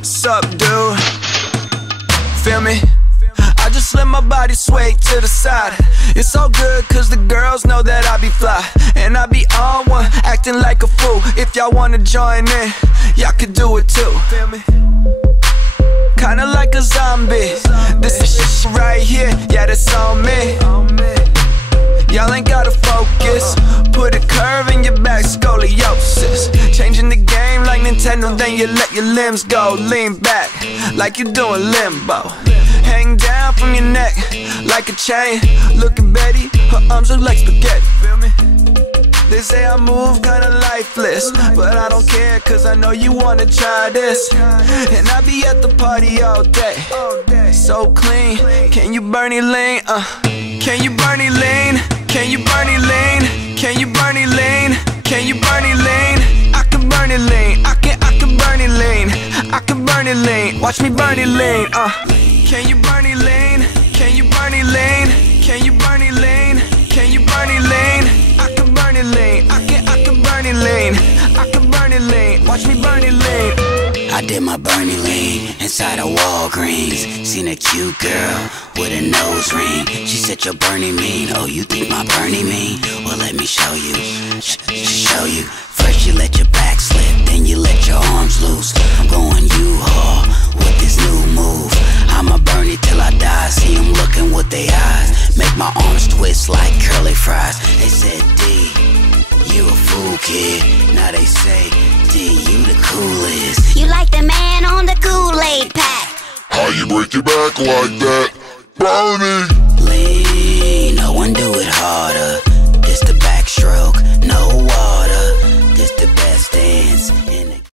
Sup, dude? Feel me? I just let my body sway to the side. It's all good cause the girls know that I be fly, and I be on one, acting like a fool. If y'all wanna join in, y'all could do it too. Feel me? Kinda like a zombie. This is shit right here, yeah, that's on me. Y'all ain't gotta focus. Put a curve in your back, scoliosis. Changing the game like Nintendo, then you let your limbs go. Lean back, like you doing limbo. Hang down from your neck, like a chain. Look at Betty, her arms look like spaghetti. Feel me? They say I move kinda lifeless, but I don't care cause I know you wanna try this. And I be at the party all day, so clean. Can you Bernie lean? Can you Bernie lean? Can you Bernie lean? Can you Bernie lean? Can you Bernie lean? I can Bernie lean. I can Bernie lean. I can Bernie lean. Watch me Bernie lean. Can you Bernie lean? Can you Bernie lean? Can you Bernie lean? Can you Bernie lean? I can Bernie lean. I can Bernie lean. I can Bernie lean. Watch me Bernie lean. I did my Bernie lean inside a Walgreens. Seen a cute girl with a nose ring. She said you're Bernie mean. Oh, you think my Bernie mean? Well, let me show you. Show you. First you let your back slip, then you let your arms loose. I'm going U-Haul with this new move. I'ma burn it till I die. See them looking with their eyes. Make my arms twist like curly fries. They said, D, you a fool kid. Now they say, D, you the coolest. You like the man on the Kool-Aid pack. How you break your back like that, Bernie?